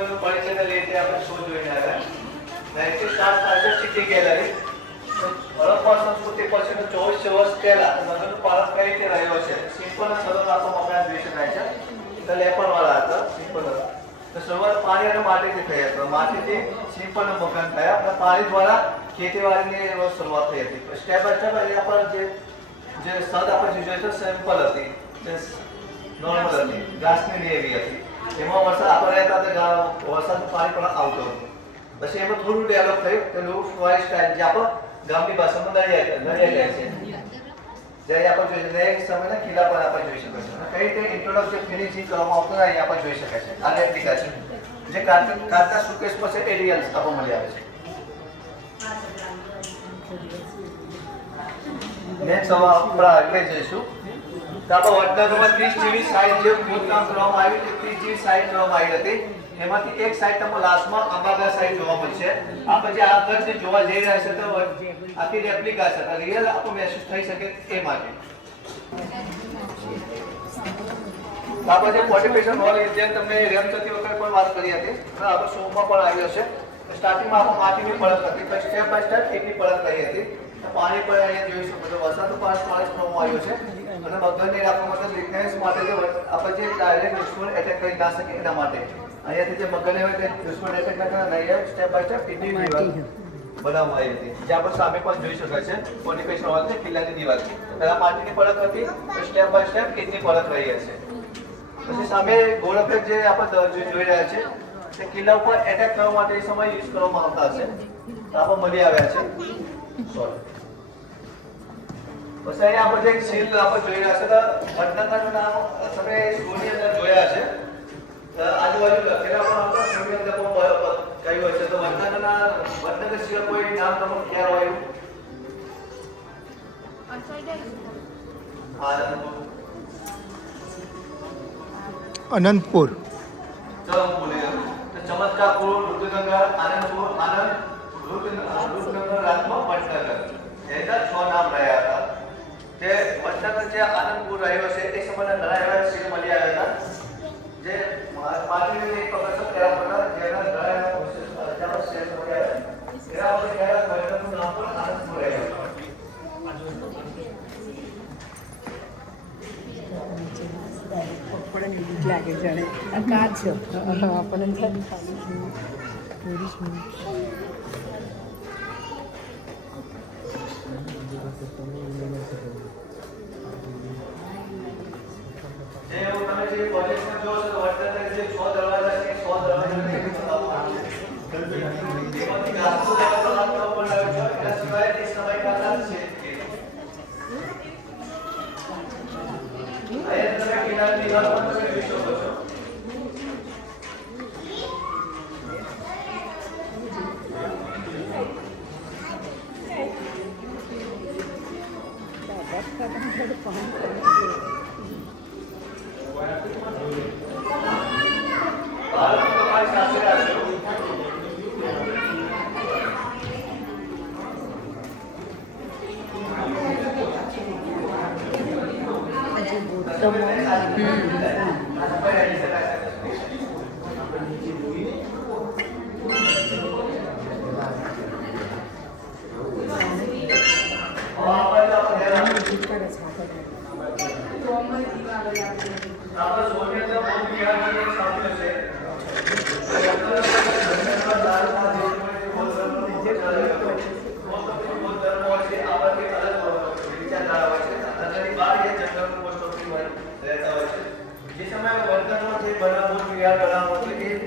નગરનું પરિચય રીતે આપણે શું જોઈને આવ્યા 1907 થાય સિટી ગેલેરી હડપ્પા સંસ્કૃતિ પછીનો 2400 વર્ષ પહેલા નગરનું પાલન કઈ રીતે રહ્યો છે સિમ્પલ અને સરળ આપણો મકાન જોઈ શકાય છે તો લેપણવાળા હતા સિમ્પલ તો શરૂઆત પાણી અને માટીથી થઈ હતી માટીથી સિમ્પલ મકાન થયા અને પાણી દ્વારા ખેતીવાડીની શરૂઆત થઈ હતી સ્ટેપ બાય સ્ટેપ અહીંયા પર જે સદ આપણે જોઈએ તો સિમ્પલ હતી જે નોર્મલ હતી ઘાસની એવી હતી એમાં વરસાદ આપણે રહેતા હતા વરસાદનું પાણી પણ આવતું હતું પછી એમાં થોડું ડેવલપ થયું કે લો ફ્લોરી સ્ટાઇલ જે આપણે ગામની ભાષામાં દરિયા જાય છે જ્યારે આપણે જોઈએ છે એક સમયના કિલ્લા પર આપણે જોઈ શકીએ છીએ કઈ રીતે ઇન્ટ્રોડક્શન જે ફિનિશિંગ કરવામાં આવતું અહીંયા આપણે જોઈ શકાય છે આ રેપ્લિકા છે જે કાચના સુકેસ પર છે એરિયલ્સ આપણને મળી આવે છે નેક્સ્ટ હવે આપણે આગળ જઈશું તો આપણે વડનગરમાં 30 જેવી સાઇટ જે ખોદકામ કરવામાં આવ્યું છે 30 જેવી સાઇટ કરવામાં આવી હતી એમાંથી એક સાઇટ તમને લાસ્ટમાં આંબાગા સાઇટ જોવા મળશે આપણે જે આગળ જે જોવા જઈ રહ્યા છે તો આખી રેપ્લિકા છે રિયલ આપણો મહેસૂસ થઈ શકે એ માટે આપણે જે મોટિવેશન હોલ જે તમને રેમ થતી વખતે પણ વાત કરી હતી આપણે શોમાં પણ આવ્યો છે સ્ટાર્ટિંગમાં આપણે માટીની પડત હતી પછી સ્ટેપ બાય સ્ટેપ એટલી પડત કરી હતી પાણી પણ અહીંયા જોઈ શકો છો વરસાદનું પાણી કરવામાં આવ્યો છે અને મગરને રાખવા માટે વીકનેસ માટે જે આપણે જે ડાયરેક્ટ દુશ્મન એટેક કરી ના શકે એના માટે અહીંયાથી જે મગરને હોય તે દુશ્મન એટેક ના કરે અહીંયા સ્ટેપ બાય સ્ટેપ એટલી દિવાલ બનાવવામાં આવી હતી જે આપણે સામે પણ જોઈ શકાય છે મોટિવેશન હોલ છે કિલ્લાની દિવાલ પહેલા માટીની પડત હતી સ્ટેપ બાય સ્ટેપ એટલી પડત રહી છે પછી સામે ગોળાફેક જે આપણે જોઈ રહ્યા છે તે કિલ્લા ઉપર એટેક કરવા માટે એ સમય યુઝ કરવામાં આવતા હશે તો આપણે મળી આવ્યા છે સોરી પછી અહીંયા આપણે જે સીલ આપણે જોઈ રહ્યા છે તો વડનગરનું નામ તમે સ્કૂલની અંદર જોયા છે આજુબાજુ લખેલા પણ આપણે સ્કૂલની અંદર પણ કહ્યું હશે તો વડનગર સિવાય કોઈ નામ તમને ખ્યાલ હોય એવું અનંતપુર ચમત્કારપુર રૂપનગર આનંદપુર રૂપનગર રાજમાં વડનગર એના 6 નામ રહ્યા હતા જે વડનગર જે આનંદપુર રહ્યો છે એ સમયના ઘણા એવા સીલ મળી આવ્યા હતા જે માટીની એક પકડ તેરા પકડ જેના ઘણા એવા સીલ મળી આવ્યા એના પછી વડનગરનું નામ પણ આનંદપુર રહ્યું આપણને બીક લાગે જાણે આ કાચ છે આપણને ખાલી પૂરી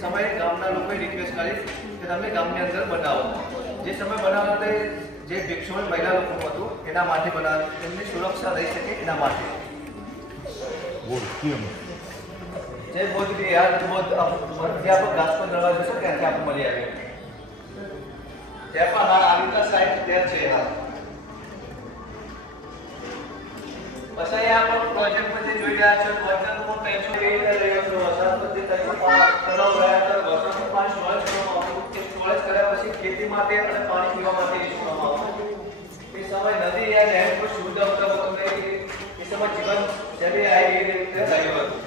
સમય ગામના લોકોએ રિક્વેસ્ટ કરી કે તમે ગામની અંદર બનાવો જે સમય બનાવવા જે ભિક્ષુઓ મહિલા લોકો હતું એના માટે બનાવ એમની સુરક્ષા રહી શકે એના માટે જે બોધ યાર બોધ ત્યાં પર ઘાસ પર દરવાજો છે ત્યાંથી આપણે મળી આવ્યા ત્યાં પણ આવીતા સાઈડ ત્યાં છે હા પછી અહીંયા આપણે પ્રોજેક્ટ પર જોઈ રહ્યા છો વોટરનું ટેન્શન એ રહ્યો છે વરસાદ પછી તળાવ રહ્યા હતા વરસાદનું પાણી સ્ટોરેજ કરવામાં આવતું કે સ્ટોરેજ કર્યા પછી ખેતી માટે અને પાણી પીવા માટે યુઝ કરવામાં આવતું એ સમય નદી યા નહેર પર શુદ્ધ હતા એ સમય જીવન શૈલી આવી રીતે રહ્યું હતું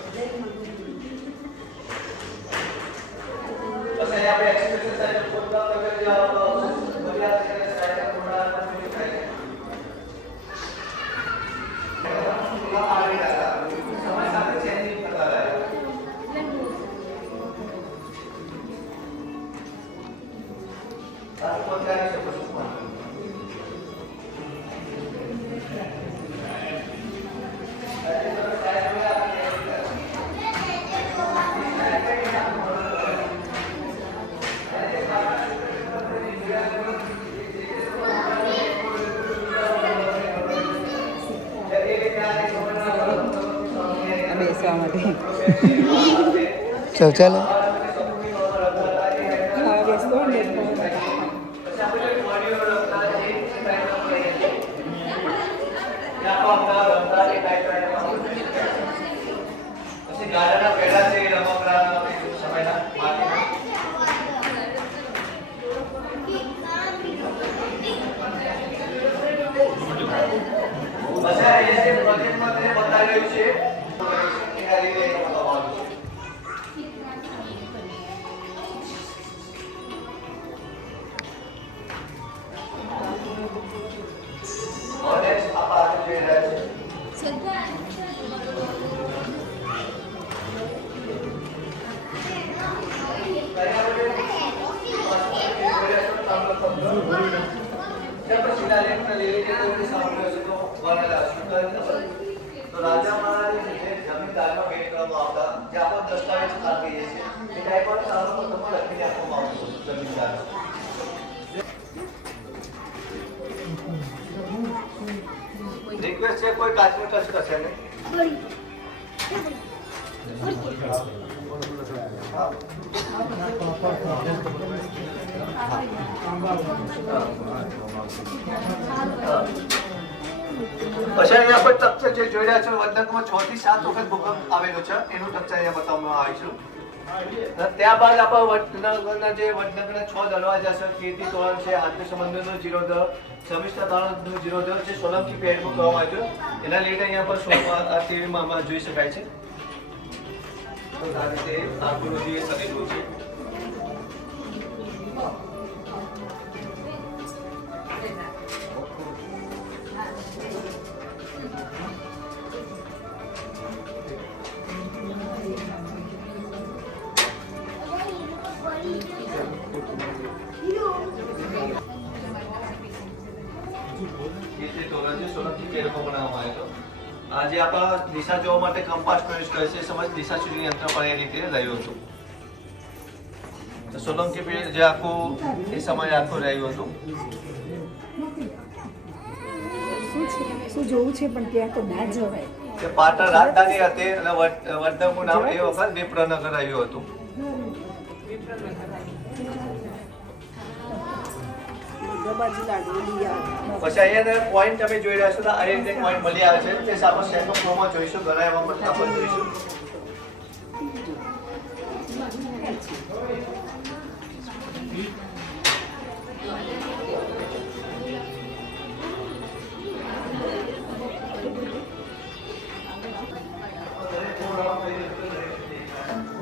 પછી અહીંયા આપણે એક્સપ્રેશન સાઈડ પ્રોગ્રામ વગેરે જે બધી આ સાઈડ પ્રોગ્રામમાં શું થાય છે સમય સાથે ચેન્જિંગ થતા રહે આ પોતાની શકો છો બેસવા માટે શૌચાલય હા બેસતો ને ગાડાના પહેલા છે રમકડાના સમયના માટીના બસ એ જે પ્રોજેક્ટમાં તેને બતાવી રહ્યું છે એના લીધે એને બતાવવાનું છે હવે આપા આગળ જોઈ રહ્યા છે રાજા મહારાજે જમીનદારમાં ભેટ કરવામાં આવતા જે આપણે દસ્તાવેજ કાઢ કહીએ છીએ એ કાંઈ પણ સારો પત્રમાં લખીને આપવામાં આવતું જમીનદાર રિક્વેસ્ટ છે કોઈ કાચનું ટચ કરશે નહીં પછી અહીંયા કોઈ તથ્ય જે જોઈ રહ્યા છો વડનગરમાં 6 થી 7 વખત ભૂકંપ આવેલો છે એનું તથ્ય અહીંયા બતાવવામાં આવ્યું છે ત્યારબાદ આપણે વડનગરના જે વડનગરના 6 દરવાજા છે કીર્તિ તોરણ છે આત્મ સંબંધનો જીર્ણોદ્ધાર સમિષ્ઠા તારણનો જીર્ણોદ્ધાર જે સોલંકી પેઢમાં કરવામાં આવ્યું એના લીધે અહીંયા પર આ ટીવીમાં જોઈ શકાય છે તો આ રીતે આ ગુરુજીએ કરેલું છે આજે આપણા દિશા જોવા માટે કંપાસનો યુઝ કરે છે સમજ દિશા સૂચન યંત્ર પણ એ રીતે રહ્યું હતું તો સોલંકી પીરિયડ જે આખું એ સમય આખું રહ્યું હતું શું જોવું છે પણ ત્યાં તો ના જવાય કે પાટણ રાજધાની હતી અને વડનગરનું નામ એ વખત વિપ્રનગર રહ્યું હતું પછી અહીંયા પોઈન્ટ તમે જોઈ રહ્યા છો તો આ રીતે પોઈન્ટ મળી આવે છે તે આપણે સેકન્ડ ફ્લોરમાં જોઈશું ઘણા એવા મતલબ પણ જોઈશું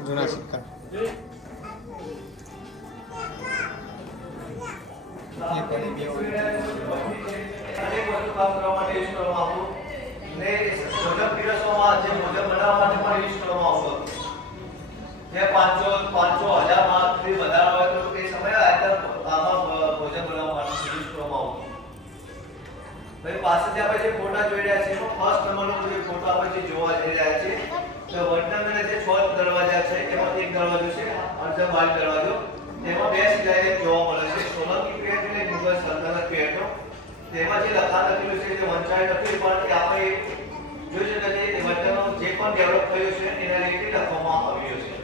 જૂના સિક્કા પાસેથી આપણે જે ફોટા જોઈ રહ્યા છે એમાં ફર્સ્ટ નંબરનો જે ફોટો આપણે જે જોવા જઈ રહ્યા છે તો વડનગરના જે 6 દરવાજા છે એમાંથી એક દરવાજો છે અર્ધબાલ દરવાજો તેમાં 2 શિલાલેખ જોવા મળે છે સોલંકી પેઢ અને મુગલ સલ્તનત પેઢનો તેમાં જે લખાણ લખેલું છે જે વંચાયેલ નથી પણ એ આપણે જોઈ શકાય છે વડનગરનો જે પણ ડેવલપ થયું છે એના રીતે લખવામાં આવ્યું છે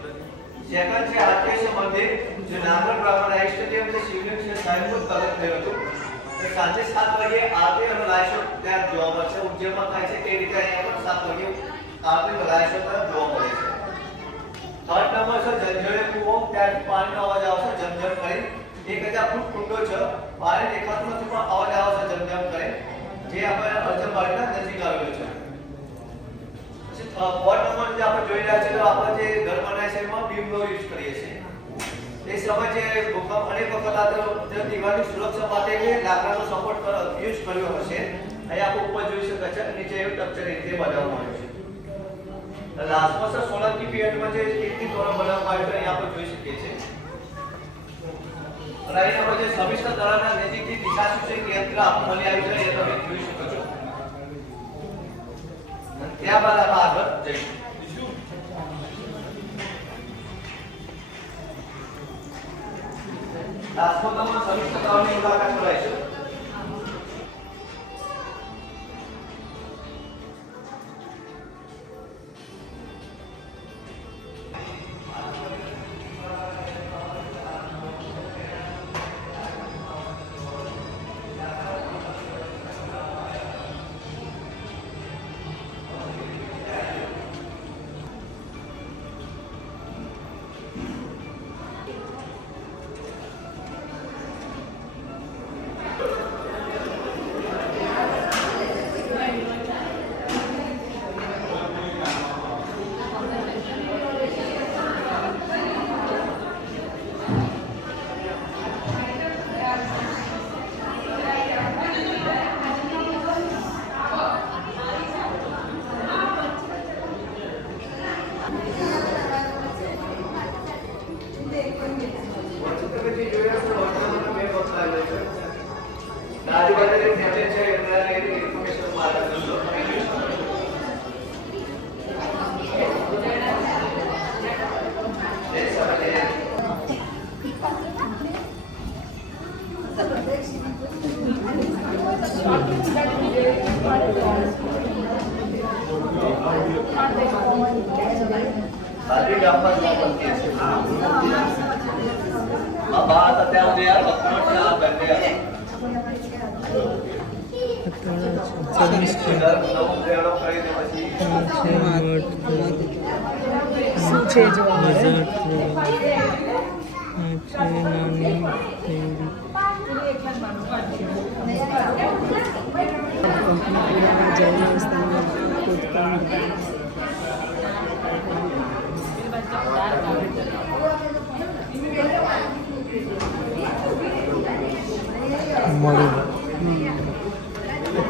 સેકન્ડ છે આત્મીય સંબંધિત જે નાગર બ્રાહ્મણ આઈસ્ટડિયમ જે શિવલિંગ છે સાહેબનું કલર થયું હતું સાંજે 7 વાગે આરતી અને લાઈશો ત્યાં જોવા મળશે ઉજ્જૈનમાં થાય છે એ રીતે અહીંયા પણ 7 વાગે આરતી અને લાઈશો ત્યાં જોવા મળે છે થર્ડ નંબર છે જંજરે કૂવો ત્યાં પાણીનો અવાજ આવશે જમજમ કરી 1000 ફૂટ ઊંડો છે પાણી દેખાતું નથી પણ અવાજ આવશે જમજમ કરી જે આપણે અર્જનવાડીના નજીક આવેલો છે પછી ફોર્થ નંબર જે આપણે જોઈ રહ્યા છીએ તો આપણે જે ઘર બનાવે છે એમાં બીમનો યુઝ કરીએ છીએ એ સમય જે ભૂકંપ અનેક વખત આ તો દિવાલની સુરક્ષા માટે લાકડાનો સપોર્ટ યુઝ કર્યો હશે. અહીંયા આપણે ઉપર જોઈ શકાય છે નીચે એવું સ્ટ્રક્ચર રીતે બનાવવામાં આવ્યું છે. લાસ્ટમાં સોલંકી પીરિયડમાં જે સ્ટીલથી તોરણ બનાવવામાં આવ્યું છે અહીંયા આપણે જોઈ શકીએ છીએ. અને અહીંયા જે સમિષ્ટ તળાવના નજીકથી દિશાસૂચક યંત્ર આપણને મળી આવ્યું છે એ તમે જોઈ શકો છો. ત્યારબાદ આપણે આગળ જઈશું. લાસ્ટમાં તમે સમિષ્ટ તળાવની મુલાકાત કરાવીશું.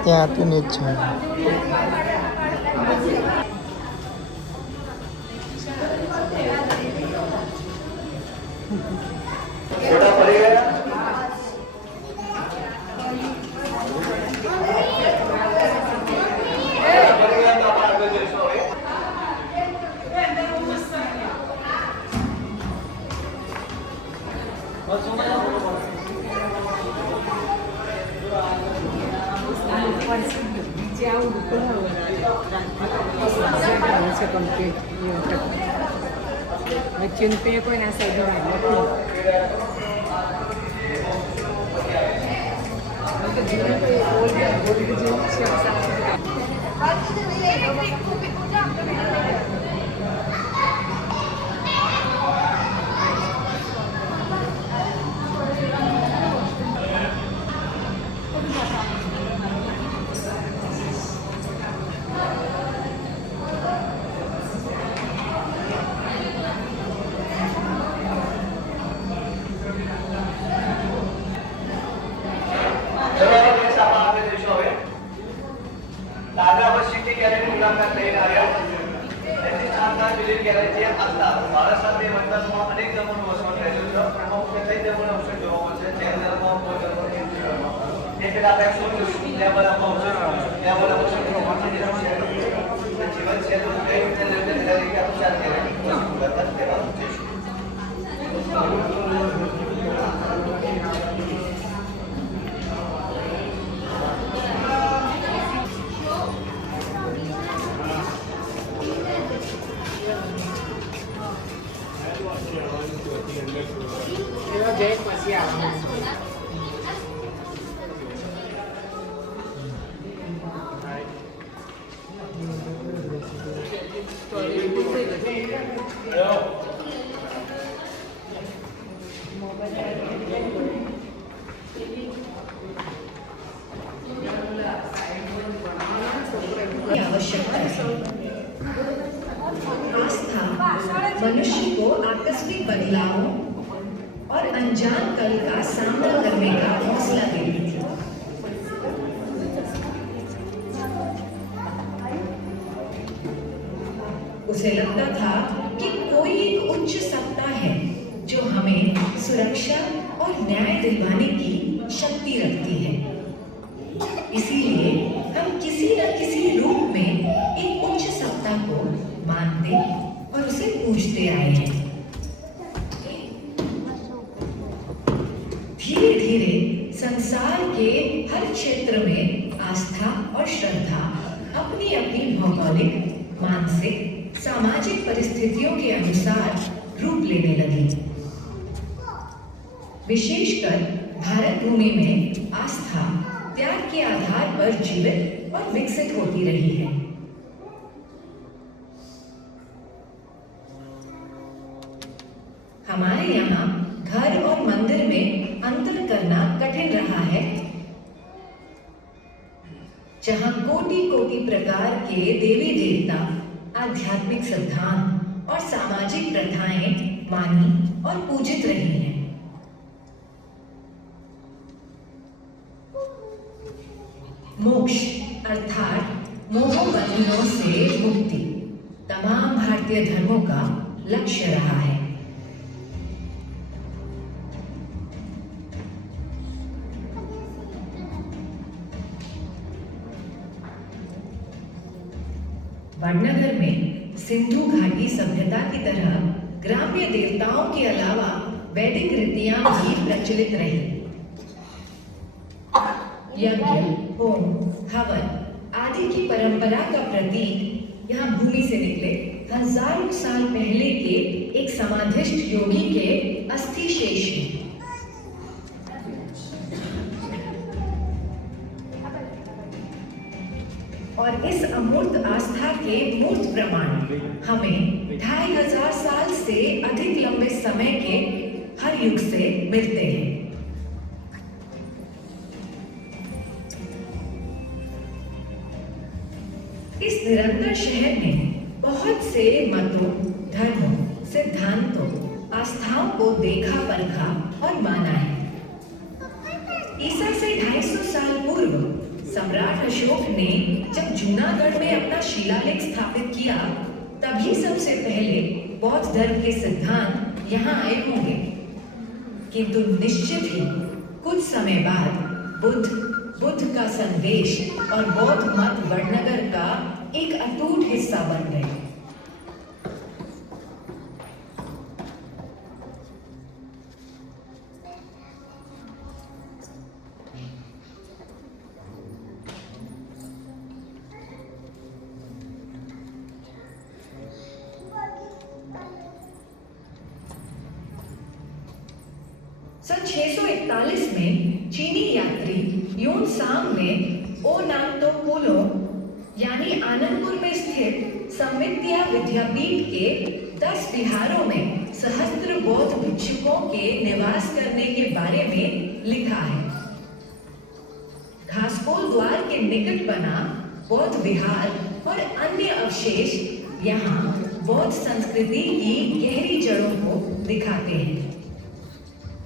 ત્યાં હતું ને જ છે. વચ્ચેનું પેક હોય ને આ સાઈડ आस्था मनुष्य को आकस्मिक बदलावों और समय का हौसला देती थी। उसे लगता था कि कोई एक उच्च सत्ता है जो हमें सुरक्षा और न्याय दिलवाने की शक्ति रखती है। इसीलिए हम किसी न किसी रूप में एक उच्च सत्ता को मानते और उसे पूजते आए हैं। धीरे धीरे संसार के हर क्षेत्र में आस्था और श्रद्धा अपनी अपनी भौगोलिक, मानसिक, सामाजिक परिस्थितियों के अनुसार रूप लेने लगी। विशेषकर भारत भूमि में आस्था त्याग के आधार पर जीवित और विकसित होती रही है। हमारे यहाँ घर और मंदिर में अंतर करना कठिन रहा है। जहाँ कोटि कोटि प्रकार के देवी देवता, आध्यात्मिक सिद्धांत और सामाजिक प्रथाएं मानी और पूजित रही हैं। मोक्ष अर्थात मोह बंधनों से मुक्ति तमाम भारतीय धर्मों का लक्ष्य रहा है। वडनगर में सिंधु घाटी सभ्यता की तरह ग्राम्य देवताओं के अलावा वैदिक रीतियां भी प्रचलित रही। यज्ञ, होम, हवन आदि की परंपरा का प्रतीक यहाँ भूमि से निकले हजारों साल पहले के एक समाधिष्ठ योगी के अस्थि शेष हैं। और इस अमूर्त आस्था के मूर्त प्रमाण हमें 2500 साल से अधिक लंबे समय के हर युग से मिलते हैं। इस निरंतर शहर में बहुत से मतों, धर्मों, सिद्धांतों, आस्थाओं को देखा, परखा और माना है। ईसा से 250 साल पूर्व सम्राट अशोक ने जब जूनागढ़ में अपना शिलालेख स्थापित किया, तभी सबसे पहले बौद्ध धर्म के सिद्धांत यहाँ आए होंगे। किंतु निश्चित ही कुछ समय बाद बुद्ध का संदेश और बौद्ध मत वडनगर का एक अटूट हिस्सा बन गए। सन 641 में चीनी यात्री यून सांग ने ओ नांगतो पोलो यानी आनंदपुर में स्थित संवित्या विद्यापीठ के 10 विहारों में सहस्त्र बौद्ध भिक्षुकों के निवास करने के बारे में लिखा है। घासपोल द्वार के निकट बना बौद्ध विहार और अन्य अवशेष यहाँ बौद्ध संस्कृति की गहरी जड़ों को दिखाते हैं।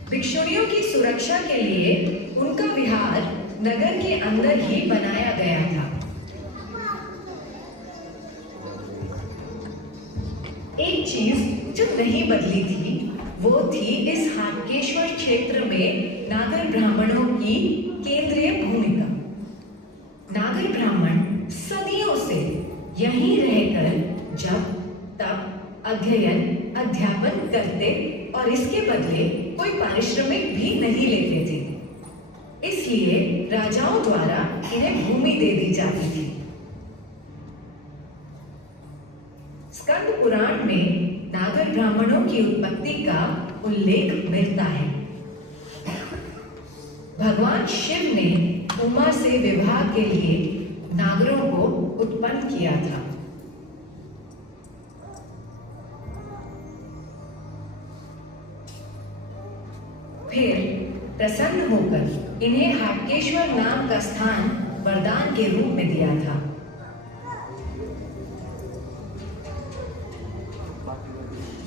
भिक्षुणियों की सुरक्षा के लिए उनका विहार नगर के अंदर ही बनाया गया था। एक चीज जो नहीं बदली थी वो थी इस हाटकेश्वर क्षेत्र में नागर ब्राह्मणों की केंद्रीय भूमिका। नागर ब्राह्मण सदियों से यहीं रहकर जप, तप, अध्ययन, अध्यापन करते और इसके बदले कोई पारिश्रमिक भी नहीं लेते थे। इसलिए राजाओं द्वारा इन्हें भूमि दे दी जाती थी। स्कंद पुराण में नागर ब्राह्मणों की उत्पत्ति का उल्लेख मिलता है। भगवान शिव ने उमा से विवाह के लिए नागरों को उत्पन्न किया था। फिर प्रसन्न होकर इन्हें हाटकेश्वर नाम का स्थान वरदान के रूप में दिया था।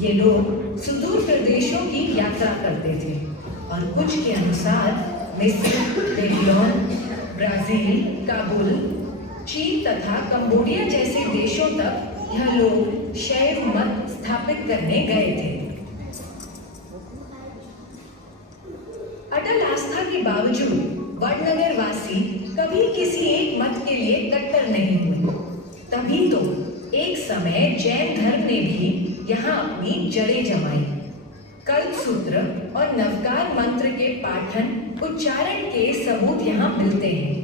ये लोग सुदूर प्रदेशों की यात्रा करते थे और कुछ के अनुसार मिस्र, बेबीलोन, ब्राजील, काबुल, चीन तथा कंबोडिया जैसे देशों तक यह लोग शैव मत स्थापित करने गए थे। अटल आस्था के बावजूद वडनगर वासी कभी किसी एक मत के लिए कट्टर नहीं हुए। तभी तो एक समय जैन धर्म ने भी यहाँ अपनी जड़ें जमाई। कल्पसूत्र और नवकार मंत्र के पाठन उच्चारण के सबूत यहाँ मिलते हैं।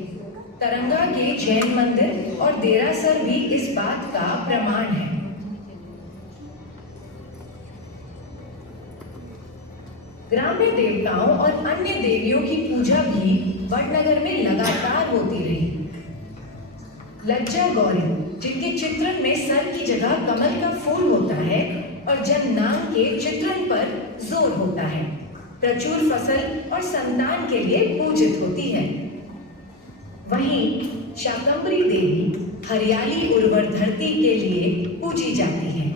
तरंगा के जैन मंदिर और देरासर भी इस बात का प्रमाण है। ग्राम्य देवताओं और अन्य देवियों की पूजा भी वडनगर में लगातार होती रही। लज्जा गौरी, जिनके चित्रण में सर की जगह कमल का फूल होता है और जननांग के चित्रण पर जोर होता है, प्रचुर फसल और संतान के लिए पूजित होती है। वहीं शाकंभरी देवी हरियाली उर्वर धरती के लिए पूजी जाती है।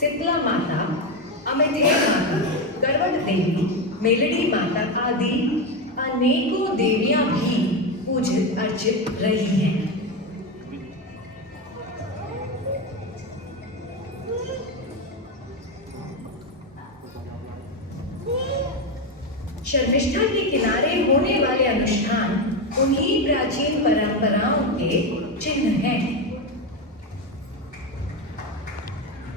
शीतला माता, अमिथेय माता, करवट देवी, मेलडी माता आदि अनेकों देवियां भी पूजित अर्चित रही हैं। शर्मिष्ठा के किनारे होने वाले अनुष्ठान उन्हीं प्राचीन परंपराओं के चिन्ह हैं।